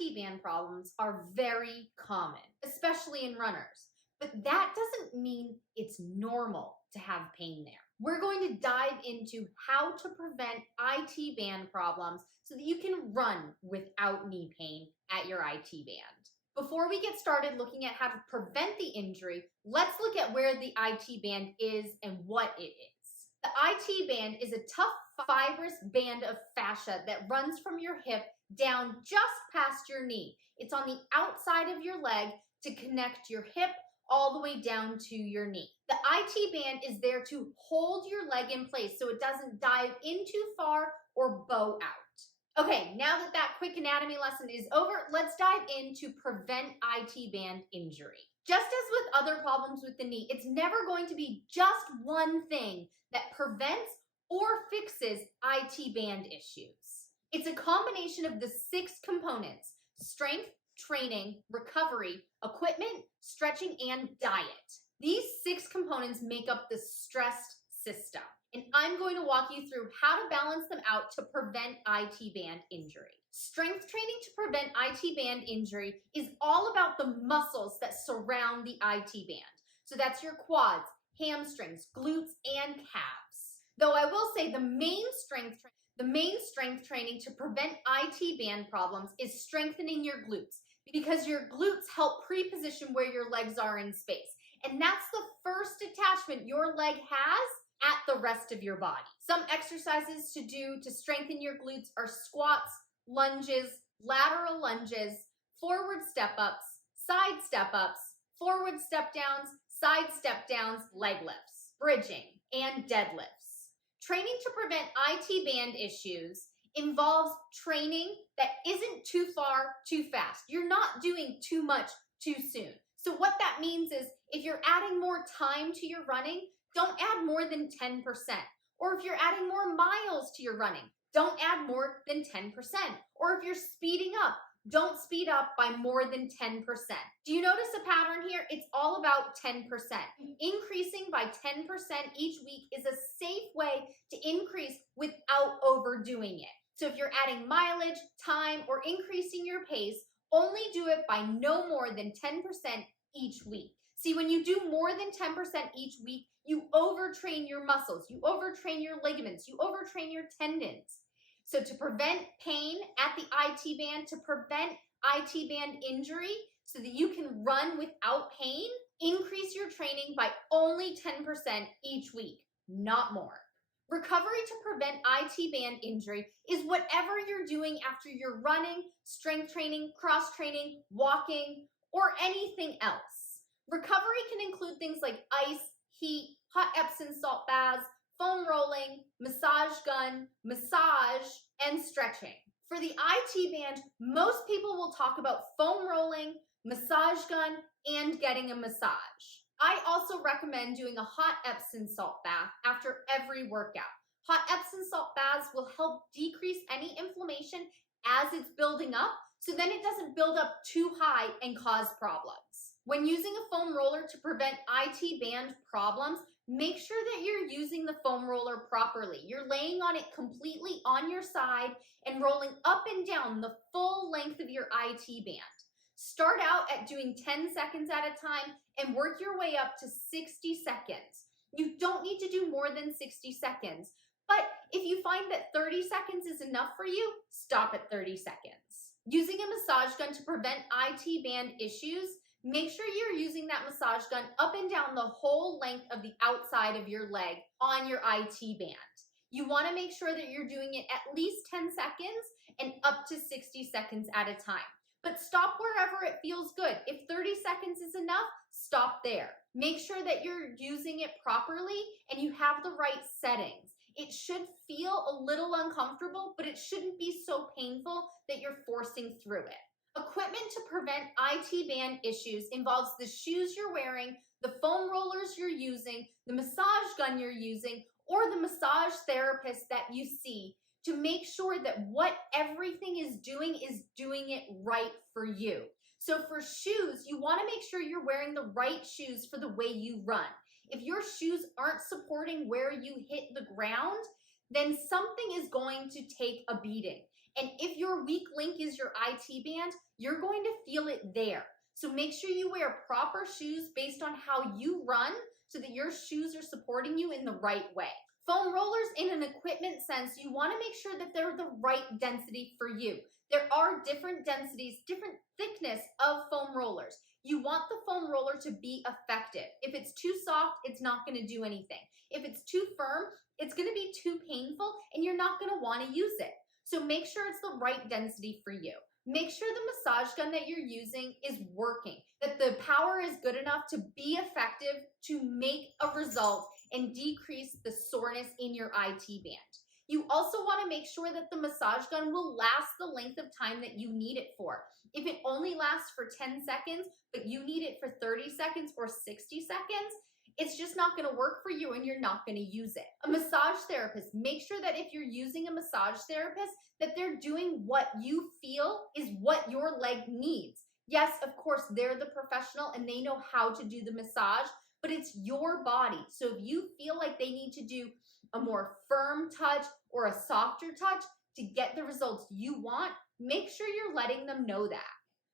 IT band problems are very common, especially in runners. But that doesn't mean it's normal to have pain there. We're going to dive into how to prevent IT band problems so that you can run without knee pain at your IT band. Before we get started looking at how to prevent the injury, let's look at where the IT band is and what it is. The IT band is a tough fibrous band of fascia that runs from your hip down just past your knee. It's on the outside of your leg to connect your hip all the way down to your knee. The IT band is there to hold your leg in place so it doesn't dive in too far or bow out. Okay, now that that quick anatomy lesson is over, let's dive in to prevent IT band injury. Just as with other problems with the knee, it's never going to be just one thing that prevents or fixes IT band issues. It's a combination of the 6 components: strength, training, recovery, equipment, stretching, and diet. These 6 components make up the stressed system, and I'm going to walk you through how to balance them out to prevent IT band injury. Strength training to prevent IT band injury is all about the muscles that surround the IT band. So that's your quads, hamstrings, glutes, and calves. Though I will say the main strength training to prevent IT band problems is strengthening your glutes, because your glutes help pre-position where your legs are in space. And that's the first attachment your leg has at the rest of your body. Some exercises to do to strengthen your glutes are squats, lunges, lateral lunges, forward step-ups, side step-ups, forward step-downs, side step-downs, leg lifts, bridging, and deadlifts. Training to prevent IT band issues involves training that isn't too far, too fast. You're not doing too much too soon. So what that means is if you're adding more time to your running, don't add more than 10%. Or if you're adding more miles to your running, don't add more than 10%. Or if you're speeding up, don't speed up by more than 10%. Do you notice a pattern here? It's all about 10%. Increasing by 10% each week is a safe way to increase without overdoing it. So if you're adding mileage, time, or increasing your pace, only do it by no more than 10% each week. See, when you do more than 10% each week, you overtrain your muscles, you overtrain your ligaments, you overtrain your tendons. So to prevent pain at the IT band, to prevent IT band injury, so that you can run without pain, increase your training by only 10% each week, not more. Recovery to prevent IT band injury is whatever you're doing after you're running, strength training, cross training, walking, or anything else. Recovery can include things like ice, heat, hot Epsom salt baths, foam rolling, massage gun, massage, and stretching. For the IT band, most people will talk about foam rolling, massage gun, and getting a massage. I also recommend doing a hot Epsom salt bath after every workout. Hot Epsom salt baths will help decrease any inflammation as it's building up, so then it doesn't build up too high and cause problems. When using a foam roller to prevent IT band problems, make sure that you're using the foam roller properly. You're laying on it completely on your side and rolling up and down the full length of your IT band. Start out at doing 10 seconds at a time and work your way up to 60 seconds. You don't need to do more than 60 seconds, but if you find that 30 seconds is enough for you, stop at 30 seconds. Using a massage gun to prevent IT band issues, make sure you're using that massage gun up and down the whole length of the outside of your leg on your IT band. You want to make sure that you're doing it at least 10 seconds and up to 60 seconds at a time. But stop wherever it feels good. If 30 seconds is enough, stop there. Make sure that you're using it properly and you have the right settings. It should feel a little uncomfortable, but it shouldn't be so painful that you're forcing through it. Equipment to prevent IT band issues involves the shoes you're wearing, the foam rollers you're using, the massage gun you're using, or the massage therapist that you see, to make sure that what everything is doing it right for you. So for shoes, you want to make sure you're wearing the right shoes for the way you run. If your shoes aren't supporting where you hit the ground, then something is going to take a beating. And if your weak link is your IT band, you're going to feel it there. So make sure you wear proper shoes based on how you run so that your shoes are supporting you in the right way. Foam rollers, in an equipment sense, you want to make sure that they're the right density for you. There are different densities, different thickness of foam rollers. You want the foam roller to be effective. If it's too soft, it's not going to do anything. If it's too firm, it's going to be too painful and you're not going to want to use it. So make sure it's the right density for you. Make sure the massage gun that you're using is working, that the power is good enough to be effective to make a result and decrease the soreness in your IT band. You also want to make sure that the massage gun will last the length of time that you need it for. If it only lasts for 10 seconds, but you need it for 30 seconds or 60 seconds, it's just not going to work for you and you're not going to use it. A massage therapist, make sure that if you're using a massage therapist, that they're doing what you feel is what your leg needs. Yes, of course, they're the professional and they know how to do the massage, but it's your body. So if you feel like they need to do a more firm touch or a softer touch to get the results you want, make sure you're letting them know that.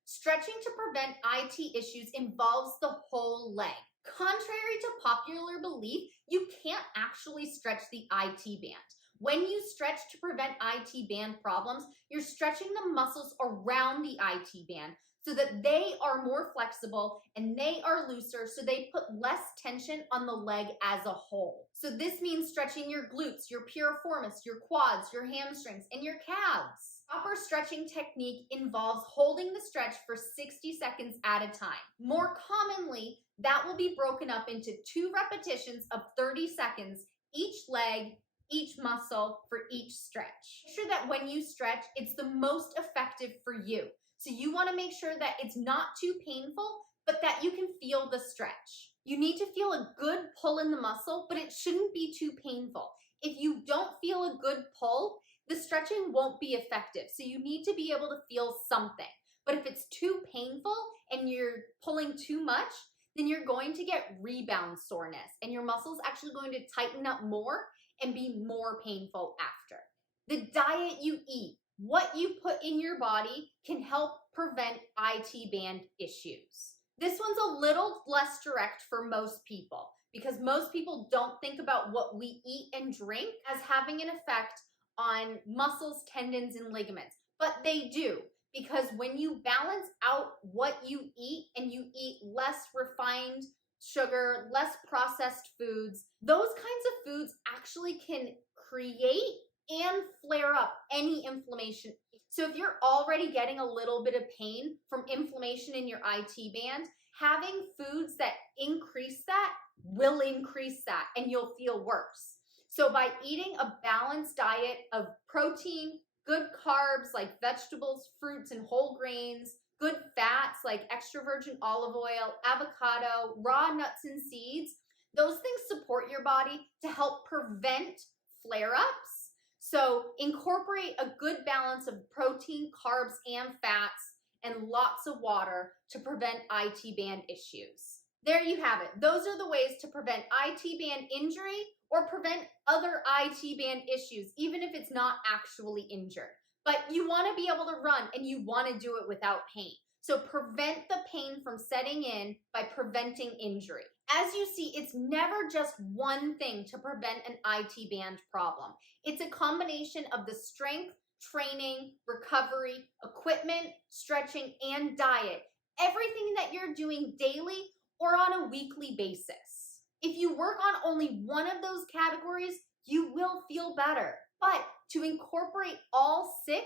Stretching to prevent IT issues involves the whole leg. Contrary to popular belief, you can't actually stretch the IT band. When you stretch to prevent IT band problems, you're stretching the muscles around the IT band so that they are more flexible and they are looser, so they put less tension on the leg as a whole. So this means stretching your glutes, your piriformis, your quads, your hamstrings, and your calves. Proper stretching technique involves holding the stretch for 60 seconds at a time. More commonly, that will be broken up into 2 repetitions of 30 seconds, each leg, each muscle for each stretch. Make sure that when you stretch, it's the most effective for you. So you want to make sure that it's not too painful, but that you can feel the stretch. You need to feel a good pull in the muscle, but it shouldn't be too painful. If you don't feel a good pull, the stretching won't be effective. So you need to be able to feel something. But if it's too painful and you're pulling too much, then you're going to get rebound soreness and your muscle's actually going to tighten up more and be more painful after. The diet you eat, what you put in your body, can help prevent IT band issues. This one's a little less direct for most people because most people don't think about what we eat and drink as having an effect on muscles, tendons, and ligaments, but they do. Because when you balance out what you eat and you eat less refined sugar, less processed foods, those kinds of foods actually can create and flare up any inflammation. So if you're already getting a little bit of pain from inflammation in your IT band, having foods that increase that will increase that and you'll feel worse. So by eating a balanced diet of protein, good carbs like vegetables, fruits, and whole grains, good fats like extra virgin olive oil, avocado, raw nuts and seeds, those things support your body to help prevent flare-ups. So incorporate a good balance of protein, carbs, and fats, and lots of water to prevent IT band issues. There you have it. Those are the ways to prevent IT band injury or prevent other IT band issues, even if it's not actually injured. But you want to be able to run and you want to do it without pain. So prevent the pain from setting in by preventing injury. As you see, it's never just one thing to prevent an IT band problem. It's a combination of the strength, training, recovery, equipment, stretching, and diet. Everything that you're doing daily or on a weekly basis. If you work on only one of those categories, you will feel better. But to incorporate all 6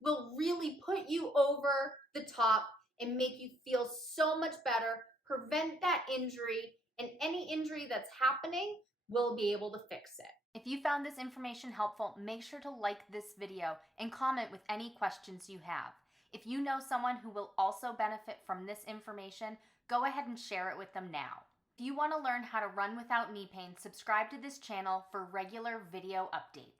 will really put you over the top and make you feel so much better, prevent that injury, and any injury that's happening, we'll be able to fix it. If you found this information helpful, make sure to like this video and comment with any questions you have. If you know someone who will also benefit from this information, go ahead and share it with them now. If you want to learn how to run without knee pain, subscribe to this channel for regular video updates.